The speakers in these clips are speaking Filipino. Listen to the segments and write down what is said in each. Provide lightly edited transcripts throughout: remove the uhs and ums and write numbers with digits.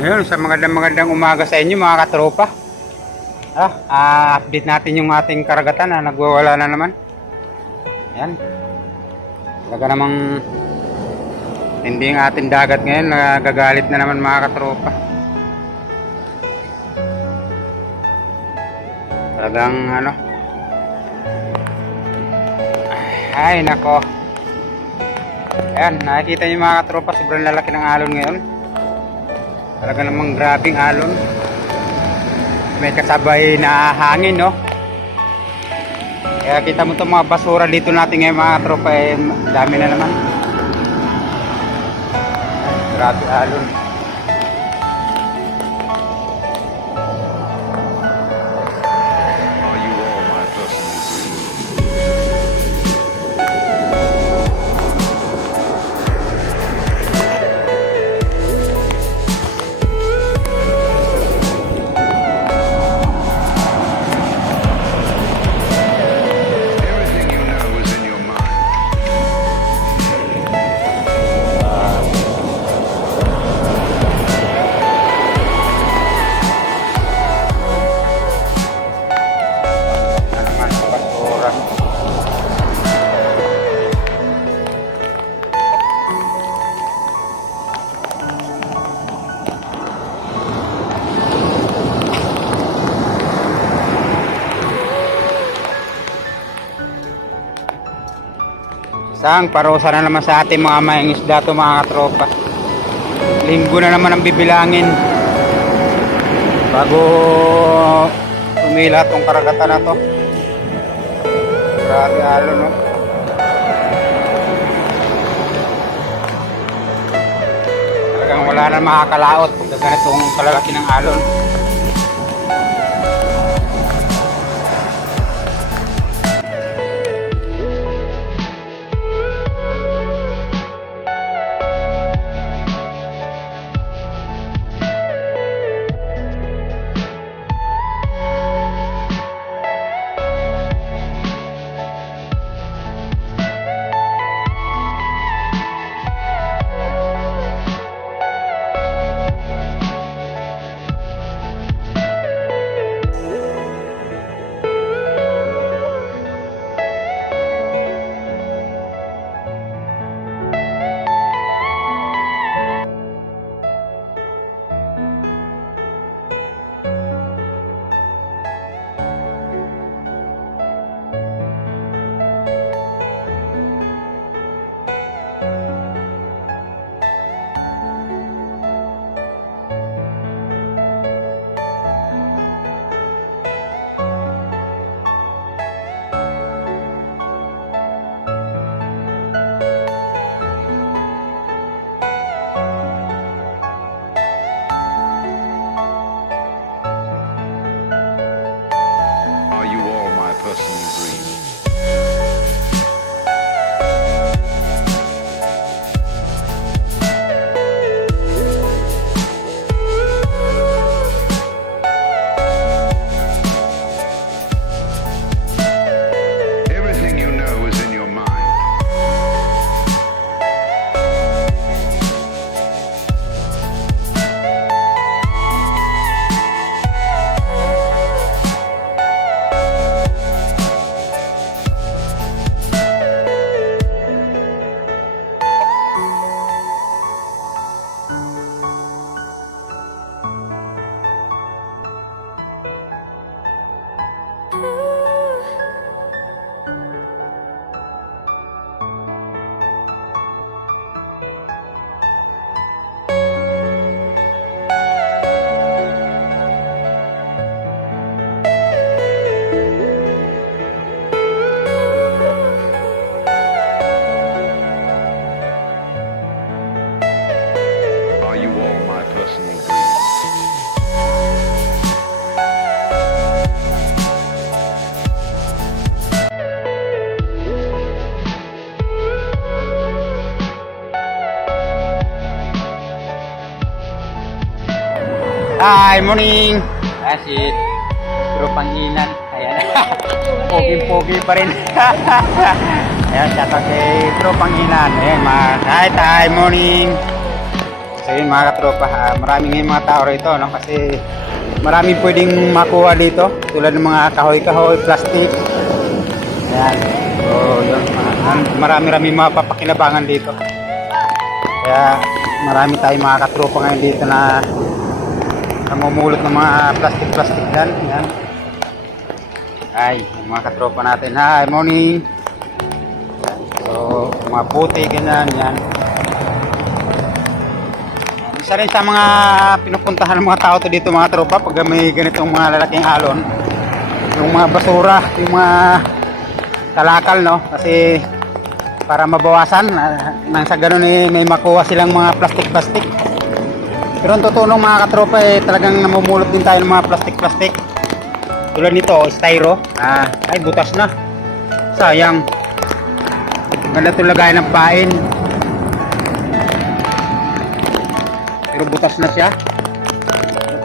Ayun, sa magandang umaga sa inyo mga katropa. Update natin yung ating karagatan na nagwawala na naman. Ayan. Talaga namang hindi yung ating dagat ngayon, nagagalit na naman mga katropa. Talagang ano. Ay nako. Ayan, nakikita niyo mga katropa, sobrang lalaki ng alon ngayon. Talaga namang grabing alon. May kasabay na hangin, no? Kaya kita mo itong mga basura dito natin ngayon mga tropa, dami na naman. Grabe alon. Are you all my personal dreams? Everything you know is in your mind. Ano naman ang basura. Isang parusa na naman sa ating mga mayang isda to mga katropa. Linggo na naman ang bibilangin bago tumila tong karagatan na to. Grabe alon, no? Talagang wala na makakalaot pag ganitong kalalaki ng alon. Are you all my personal dreams? Everything you know is in your mind. Are you all my personal dreams? Hi, morning! Si Bro Panginan. Ayan. Pogi-pogi pa rin. Ayan, shout out kay Bro Panginan. Ayan, hi, morning! So yun mga katropa, maraming ngayon mga tao rito, no? Kasi maraming pwedeng makuha dito, tulad ng mga kahoy-kahoy, plastic. Ayan. So yun, marami-rami mapapakinabangan dito. Kaya marami tayong mga katropa ngayon dito na namumulot ng mga plastic-plastic dyan. Ayan. Ay, yung mga katropa natin. Hi, morning! So, mga puti, ganyan, yan. Isa rin sa mga pinupuntahan ng mga tao to dito mga tropa pag may ganitong mga lalaking alon. Yung mga basura, yung mga kalakal, no? Kasi para mabawasan, nang sa ganun may makuha silang mga plastic-plastic. Pero ang totoo ng mga katropa talagang namumulot din tayo ng mga plastic-plastic. Tulad nito, styro. Ay, butas na. Sayang. Ganda itong lagayan ng pain. Pero butas na siya.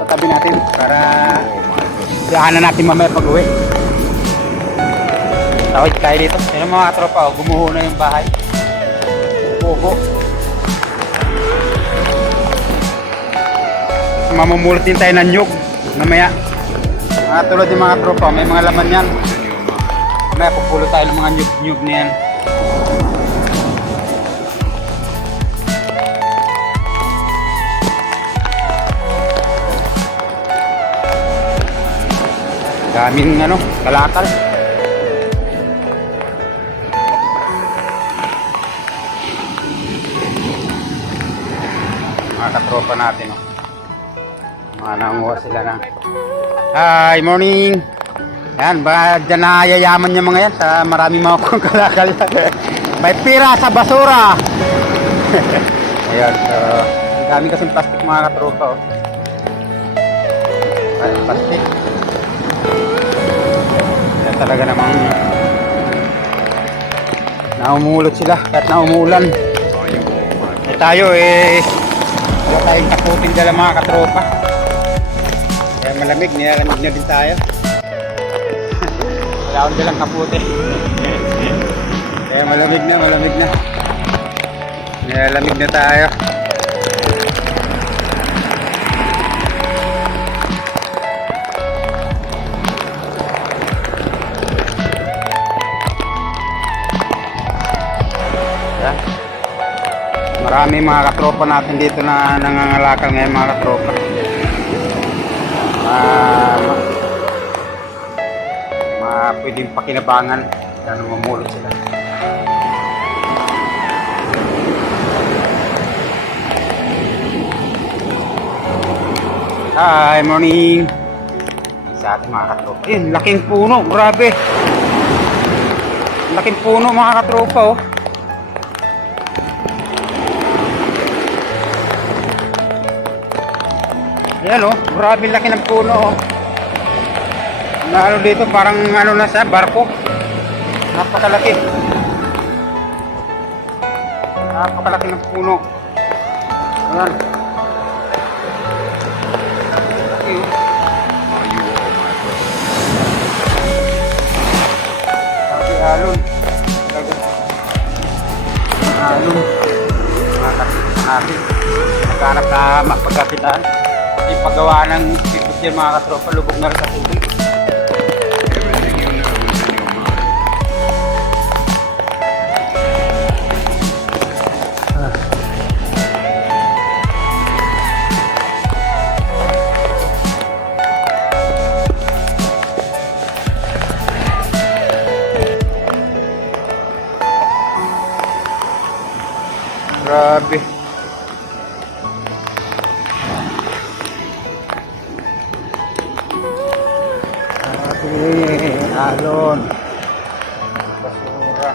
Tatabi natin para daanan natin mamaya pag uwi. Tawid tayo dito. Yan mga katropa, gumuho na yung bahay. Buho. Mamumulot din tayo ng nyug mamaya. Tulad yung mga tropa, may mga laman yan. Mamaya pupulo tayo ng mga nyug-nyug na yan. Daming kalakal. Mga katropa natin, mga nanguha sila na. Hi, morning! Yan, ba dyan nayayaman niya mga yan sa maraming mga kalakal. May pira sa basura! Ayan, so, dami kasing plastic mga katropa. Ay, plastic. Kaya talaga namang naumulot sila kahit naumulan. Tayo wala tayong takutin dala mga katropa. Kaya malamig, nilalamig na din tayo. Wala akong dalang kaputi. Kaya malamig na. Nilalamig na tayo. Marami mga katropa natin dito na nangangalakal ngayon mga katropa. Pwedeng pakinabangan na mamulot sila. Hi, morning! Sa ating mga katropa. Ayun, laking puno, grabe! Laking puno mga katropa, oh. Ayan o, grabe laki ng puno o. Dito parang na siya, barko. Napakalaki. Napakalaki ng puno. Ayan. Laki o. Are you all my brothers? Laki alon. Alon. Mga kapitang natin. Naghanap na mapagkapitaan. Ipagawa ng speedboat yan mga katropa, lubog na rin sa tubig. Everything you know is in your mind. Grabe. Alon. Basura.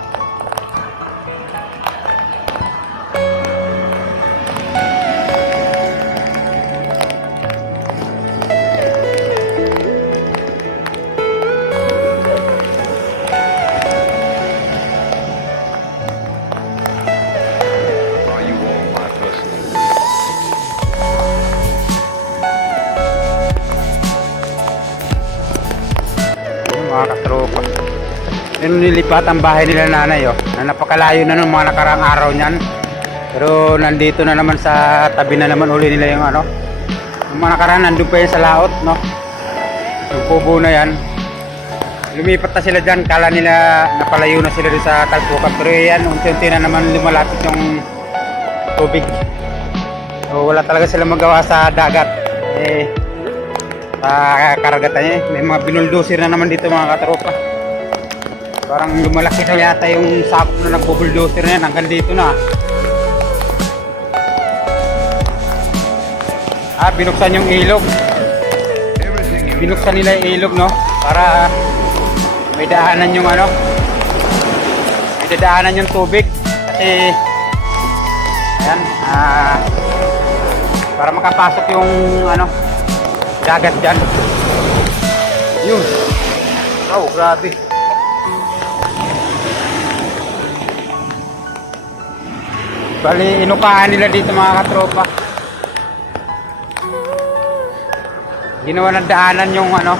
Are you all my personal? Mga katropa. Yung nilipat ang bahay nila nanay na napakalayo na ng mga nakarang araw niyan. Pero nandito na naman sa tabi na naman uli nila yung ano. Yung mga nakaraan nandun pa yun sa laot, no? Yung kubo na yan. Lumipat na sila dyan. Kala nila napalayo na sila doon sa Talpukan. Pero yan, unti-unti na naman lumalapit yung tubig. So wala talaga sila magawa sa dagat. Sa karagatan niya. May mga binuldoser na naman dito mga katropa. Parang lumalaki na yata yung sakop na nagbubuldoser na yan. Hanggang dito na. Binuksan yung ilog. Binuksan nila yung ilog, no? Para may daanan yung ano. May daanan yung tubig. Kasi ayan, para makapasok yung ano, dagat dyan. Yun. Oh, grabe. Bali, inupahan nila dito mga katropa. Ginawa ng daanan yung ano,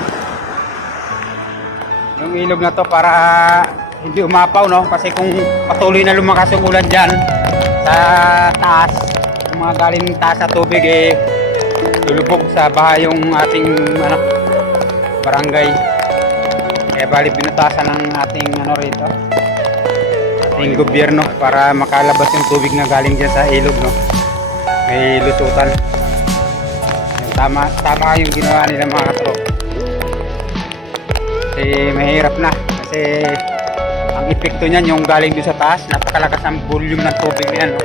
yung ilog na to para hindi umapaw, no? Kasi kung patuloy na lumakas yung ulan dyan sa taas, yung mga galing taas sa tubig lulubog sa bahay yung ating ano, barangay. Kaya bali binutasan ng ating ano rito, ating gobyerno para makalabas yung tubig na galing dyan sa ilog, no? May lusutan. Tama yung ginawa nila mga katrop. Kasi mahirap na. Kasi ang epekto niyan yung galing doon sa taas. Napakalakas ang volume ng tubig niyan, no?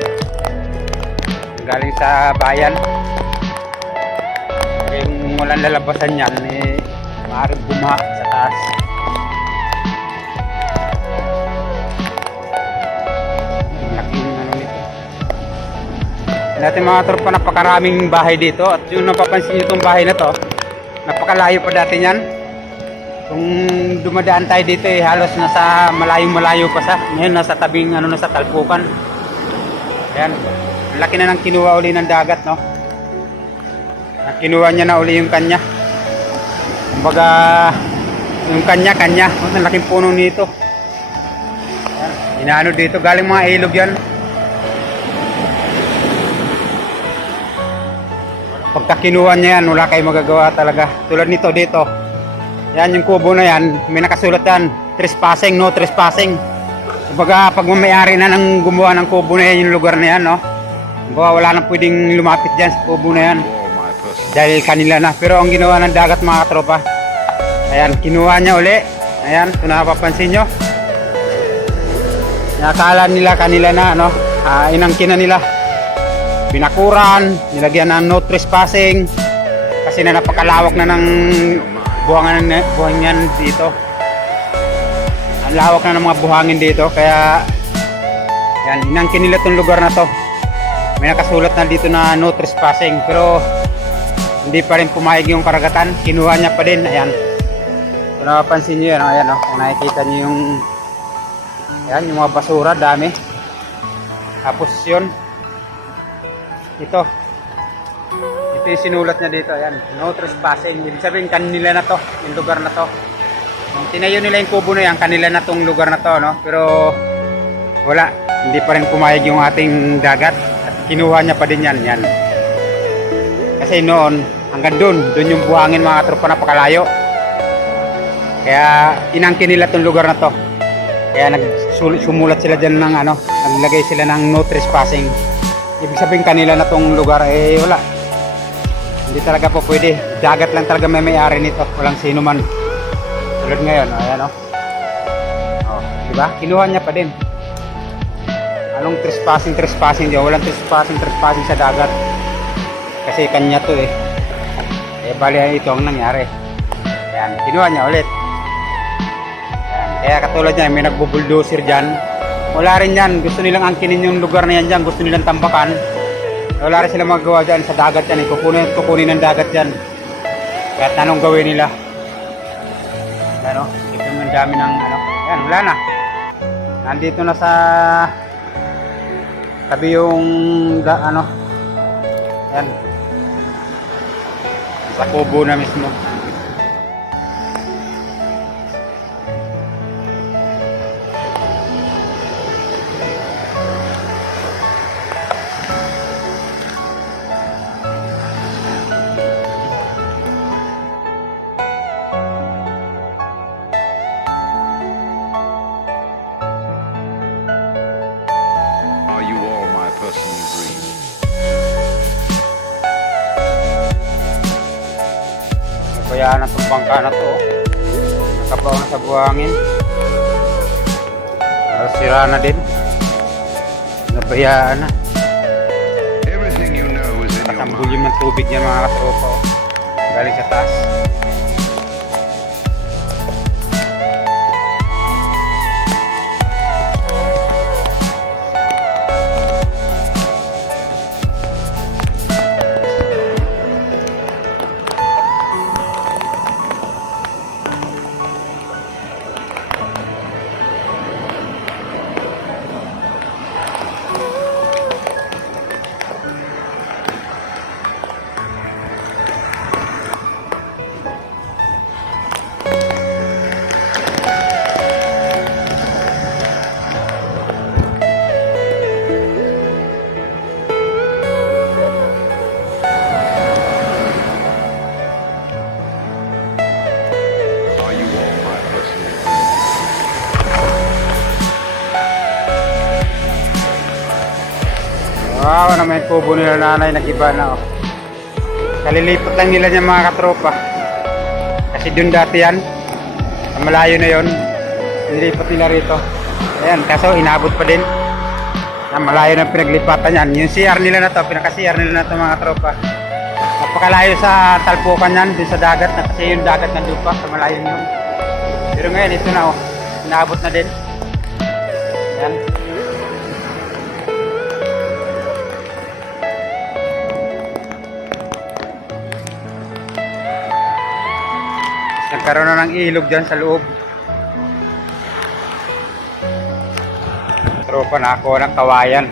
Galing sa bayan. Kung walang lalabasan yan, maaaring bumaha sa taas. Laking ano nito. Dati mga tropa, napakaraming bahay dito. At yung napapansin nyo itong bahay na to, napakalayo pa dati yan. Kung dumadaan tayo dito halos nasa malayo-malayo pa sa. Ngayon nasa tabing ano, nasa Talpukan. Ayan, laki na ng kinuha uli ng dagat, no? Kinuha niya na uli yung kanya. Kumbaga yung kanya ang laking puno nito. Ayan, inaano dito, galing mga ilog yan. Pagka kinuha niya yan, wala kayong magagawa talaga. Tulad nito dito. Yan yung kubo na yan, may nakasulat yan, trespassing, no trespassing. Kumbaga pag may-ari na ng gumawa ng kubo na yan, yung lugar na yan, no? Kumbaga wala nang pwedeng lumapit dyan sa kubo na yan. Dahil kanila na. Pero ang ginawa ng dagat mga katropa, ayan, kinuha niya uli. Ayan, kung napapansin nyo. Nakala nila kanila na, ano, inangkin na nila. Binakuran, nilagyan ng no trespassing kasi na napakalawak na ng buhangin dito. Ang lawak na ng mga buhangin dito, kaya yan, inangkin nila tong lugar na to. May nakasulat na dito na no trespassing, pero hindi pa rin pumayag yung karagatan, kinuha niya pa din. Ayan, kung napapansin nyo yan, ayan, oh, kung nakikita nyo yung ayan, yung mga basura, dami. Tapos yun, ito yung sinulat niya dito, ayan, no trespassing. Ibig sabihin kanila na to, yung lugar na to. Nung tinayo nila yung kubo na yan, kanila na tong lugar na to, no? Pero wala, hindi pa rin pumayag yung ating dagat at kinuha niya pa din yan, yan. Kasi noon hanggang doon yung buhangin mga tropa, napakalayo. Kaya inangkin nila tong lugar na to. Kaya sumulat sila dyan ng ano, naglagay sila ng no trespassing. Ibig sabihin kanila na tong lugar, wala. Hindi talaga po pwede. Dagat lang talaga may-ari nito. Walang sino man. Tulad ngayon, ayan, oh. Oh, diba? Kinuha niya pa din. Anong trespassing diyan? Walang trespassing sa dagat. Kasi kanya to bali ito ang nangyari. Ayan, kinuha niya ulit. Ayan, kaya katulad niya, may nagbubuldoser dyan. Wala rin yan, gusto nilang angkinin yung lugar na yan dyan, gusto nilang tambakan. Wala rin silang magawa dyan sa dagat yan, kukunin ng dagat dyan. Kahit anong gawin nila. Ano, ito yung dami ng ano, yan, wala na. Nandito na sa tabi yung ano, yan, sa kubo na mismo. napabayaan na itong bangka na to. Oh. Nakabaw na sa buhangin. Sira na din. Nabayaan na. Everything you know is in your Katambul mind. yung ng tubig niya mga katropa. Oh. Galing sa taas. Are you all my personal? Wow, naman yung kubo nila nanay, nag-iba na oh. Kalilipat lang nila niya mga katropa. Kasi dun dati yan, sa malayo na yon, nilipat nila rito. Ayan, kaso inabot pa din. Na malayo na pinaglipatan yan. Yung CR nila na to, pinaka-CR nila na to mga katropa. Napakalayo sa talpukan yan, dun sa dagat na kasi yung dagat na pa, sa malayo yun. Pero ngayon, ito na oh, inabot na din. Ayan. Nagkaroon na ng ilog dyan sa loob. Tropa na ako ng kawayan.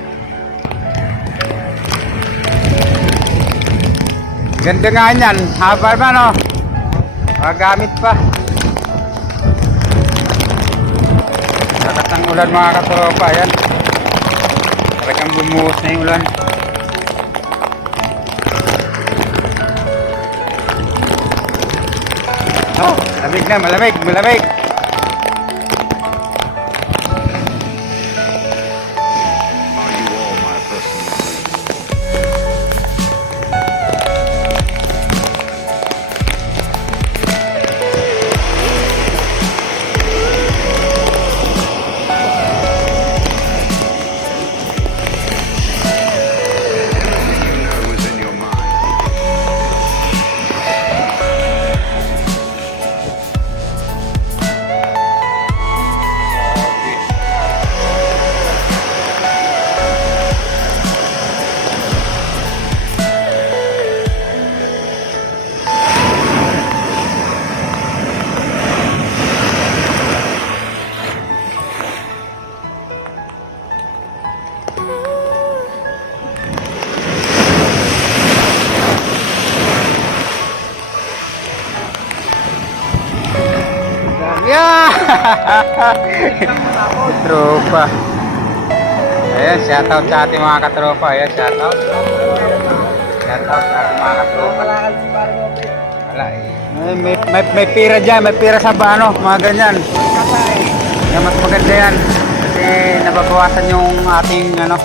Ganda nga yan. Haba ba no? Magamit pa. Lakas ng ulan mga katropa. Yan. Talagang bumuhos na yung ulan. Oh, malamig na, malamig, malamig. Are you all my personal? Everything you know is in your mind. Yeah! Tropa. Ayan, shoutout sa ating mga katropa. Ayan, shoutout. Shoutout sa ating mga katropa. Wala eh. May pira dyan, may pira sa ano, mga ganyan. Yan, mas maganda yan. Kasi nababawasan yung ating ano,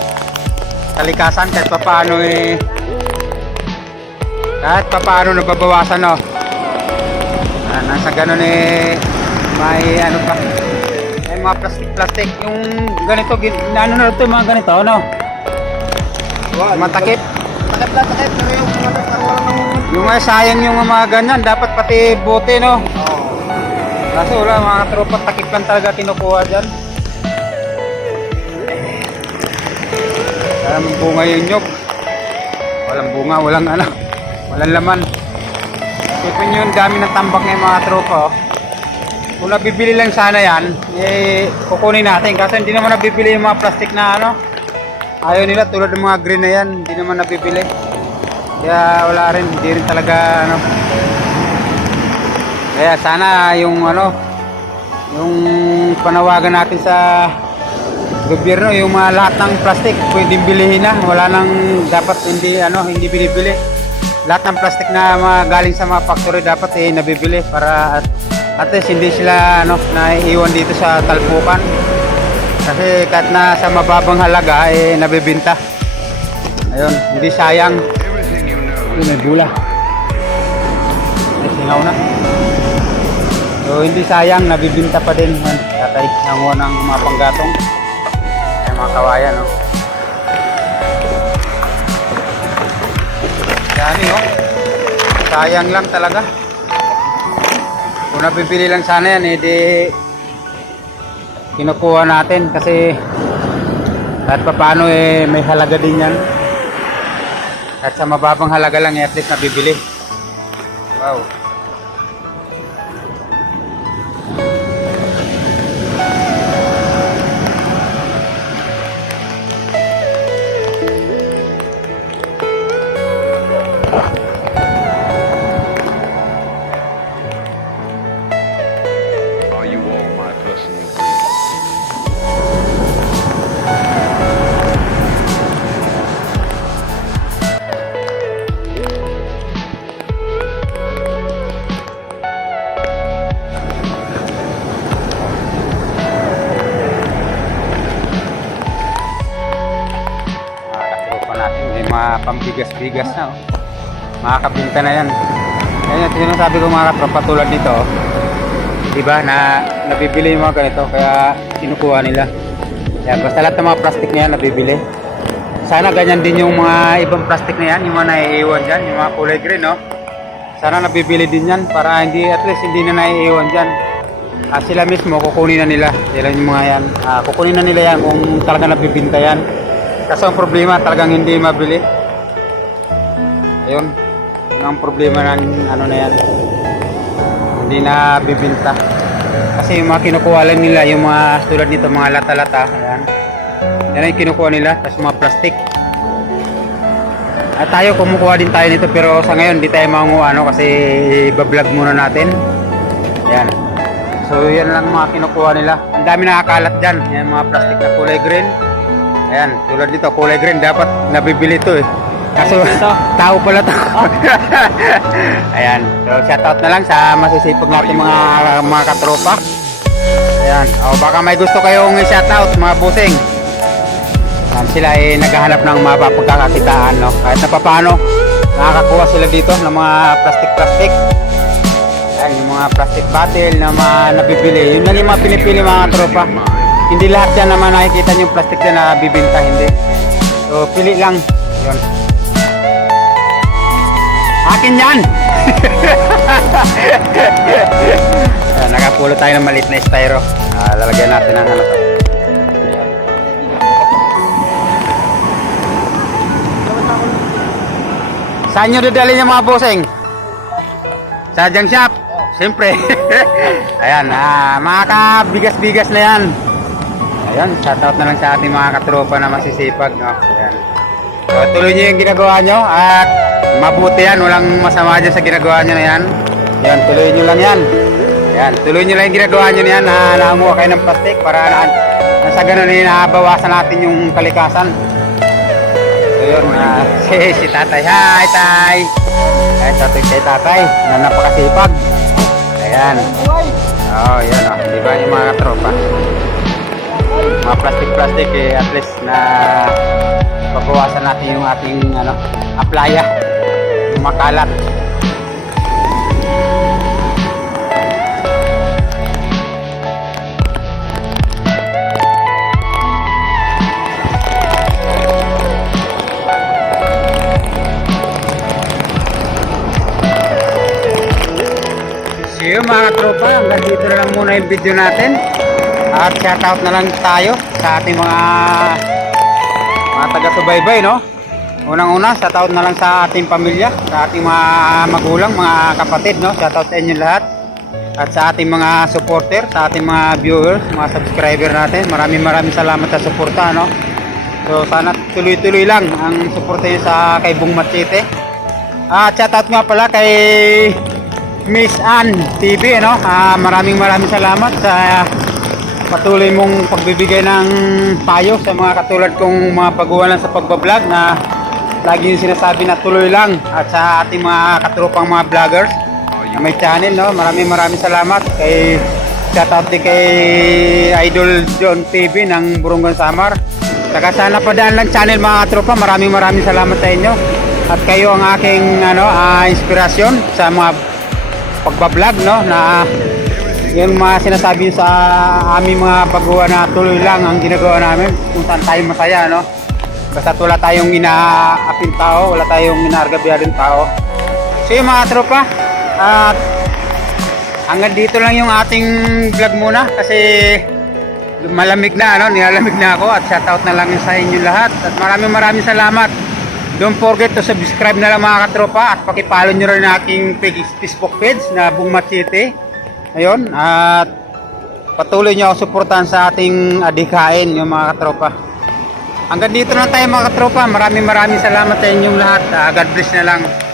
kalikasan kahit papaano eh. Kahit papaano nababawasan no. Nasa ganun eh. May ano pa, may mga plastic yung ganito, ano na ito yung mga ganito, ano? Matakip. Takip, pero yung mga yung may sayang yung mga ganyan, dapat pati bote, no? Kasi wala, mga tropa, takip lang talaga kinukuha dyan. Walang bunga yung nyog. Walang bunga, walang ano, walang laman. Isipin nyo yung dami ng tambak ng mga tropa, oh. Kung nabibili lang sana yan, eh, kukunin natin. Kasi hindi naman nabibili yung mga plastic na ano. Ayaw nila, tulad ng mga green na yan, hindi naman nabibili. Kaya wala rin, hindi rin talaga ano. Kaya sana yung ano, yung panawagan natin sa gobyerno, yung mga lahat ng plastic pwedeng bilihin na. Wala nang dapat hindi ano, hindi binibili. Lahat ng plastic na mga galing sa mga factory dapat eh nabibili para at least hindi sila ano, naiiwan dito sa talpukan. Kasi kahit na sa mababang halaga eh nabibinta. Ayun, hindi sayang. Everything you know May bula. May singaw na. So hindi sayang, nabibinta pa din. Tatay, nanguha ng mga panggatong. Ay mga kawayan, no? Dami, oh. Sayang lang talaga. Kung nabibili lang sana yan, di kinukuha natin kasi kahit pa paano may halaga din yan. At sa mababang halaga lang, at least nabibili. Wow. Are you all my personal dreams? Nakakatrupa natin, may mga pambigas-bigas na, oh. Makakabinta na yan. Yan yung sinasabi ko mga katropa, tulad nito, oh. Diba, na nabibili yung mga ganito, kaya kinukuha nila. Yan, basta lahat ng mga plastic na yan, nabibili. Sana ganyan din yung mga ibang plastic na yan, yung mga naiiwan dyan, yung mga kulay green, no? Sana nabibili din yan, para hindi, at least hindi na naiiwan dyan. Sila mismo, kukunin na nila. Sila yung mga yan. Kukunin na nila yan kung talaga nabibinta yan. Kaso ang problema, talagang hindi mabili. Ayun, yun ang problema ng ano na yan. Hindi na bibinta kasi yung mga kinukuha lang nila, yung mga tulad nito, mga lata-lata, ayan, yan yung kinukuha nila, tapos mga plastic. At tayo kumukuha din tayo nito, pero sa ngayon di tayo manguha, ano, kasi i-vlog muna natin. Ayan, so yan lang mga kinukuha nila. Ang dami nakakalat dyan, yan mga plastic na kulay green. Ayan, tulad dito kulay green, dapat nabibili to, eh. Kaso tao pala to. Ayan, so shoutout na lang sa masisipag natin mga katropa. Ayan, baka may gusto kayong shoutout mga busing. Sila ay naghahanap ng mga pagkakakitaan, no? Kahit na paano nakakakuha sila dito ng mga plastic. Ayan, yung mga plastic bottle na nabibili. Yun lang yung mga pinipili mga katropa. Hindi lahat yan naman nakikita yung plastic na bibinta, hindi. So pili lang. Yun. Akin yan! Nakapulo tayo ng maliit na styro. Lalagyan natin ang ano to. Saan nyo dadalhin yung mga bossing? Sa junk shop? Siyempre. Ayan, mga kabigas-bigas na yan. Ayan, shoutout na lang sa ating mga katropa na masisipag, no? Ayan. So, tuloy nyo yung ginagawa nyo at mabuti yan, walang masama dyan sa ginagawa nyo na yan. Yan, tuloy nyo lang yan. Yan, tuloy nyo lang yung ginagawa nyo na yan, na nangunguha kayo ng plastic para nasa ganun yun, nabawasan natin yung kalikasan. So yun, si tatay. Hi tay! Ayan, si tatay na napakasipag. Ayan. Oh, yan o, di ba yung mga katropa? Mga plastic at least na pagbawasan natin yung ating aplaya, yung makalat. So yun mga tropa, hanggang dito na lang muna yung video natin. At shoutout na lang tayo sa ating mga taga-subaybay, no? Unang-una, shoutout na lang sa ating pamilya, sa ating mga magulang, mga kapatid, no? Shoutout sa inyo lahat. At sa ating mga supporter, sa ating mga viewers, mga subscriber natin. Maraming salamat sa suporta, no? So sana tuloy-tuloy lang ang suporta niyo sa kay Bong Machete. At shoutout nga pala kay Miss Ann TV, no? Maraming salamat sa patuloy mong pagbibigay ng payo sa mga katulad kong mga baguhan sa pagbablog na lagi yung sinasabi na tuloy lang. At sa ating mga katropang mga vloggers na may channel, no? Maraming salamat kay shoutout din kay Idol John TV ng Burungan Samar. Saka sana padaan lang channel mga katropa. Maraming salamat sa inyo. At kayo ang aking inspirasyon sa mga pagbablog, no, na yung mga sinasabi sa aming mga baguhan na tuloy lang ang ginagawa namin kung saan tayo masaya, no. Basta wala tayong inaapin tao, wala tayong inaargabyadong tao. So yung mga tropa, at hanggang dito lang yung ating vlog muna kasi malamig na, ano, nilalamig na ako at shoutout na lang sa inyo lahat at maraming salamat. Don't forget to subscribe na lang mga katropa at pakipollow nyo rin ang aking Facebook page na Bungmat City. Ayun, at patuloy nyo ako suportahan sa ating adhikain yung mga katropa. Hanggang dito na tayo mga katropa. Maraming salamat sa inyong lahat. God bless na lang.